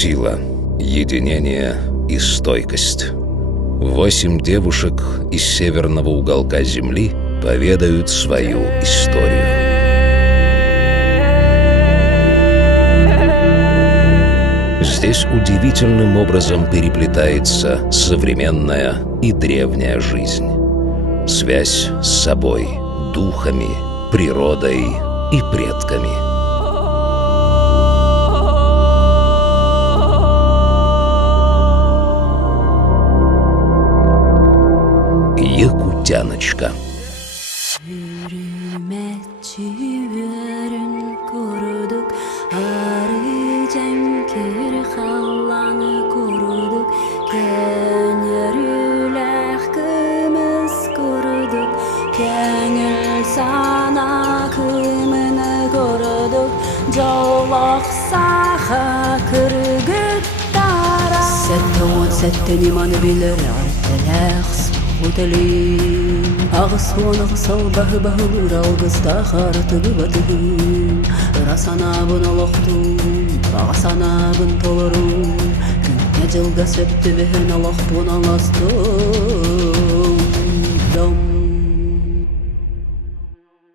Сила, единение и стойкость. 8 девушек из северного уголка Земли поведают свою историю. Здесь удивительным образом переплетается современная и древняя жизнь. Связь с собой, духами, природой и предками. Якутяночка. Сәттен иманы билер артыләқс Утылин Ағыс оны қысыл бағы-бағылыр Алғызда қарытығы батығын Ырасана бұн алақтың Бағасана бұн толырың Күнне жылға сөпті бігін алақ бұн аластың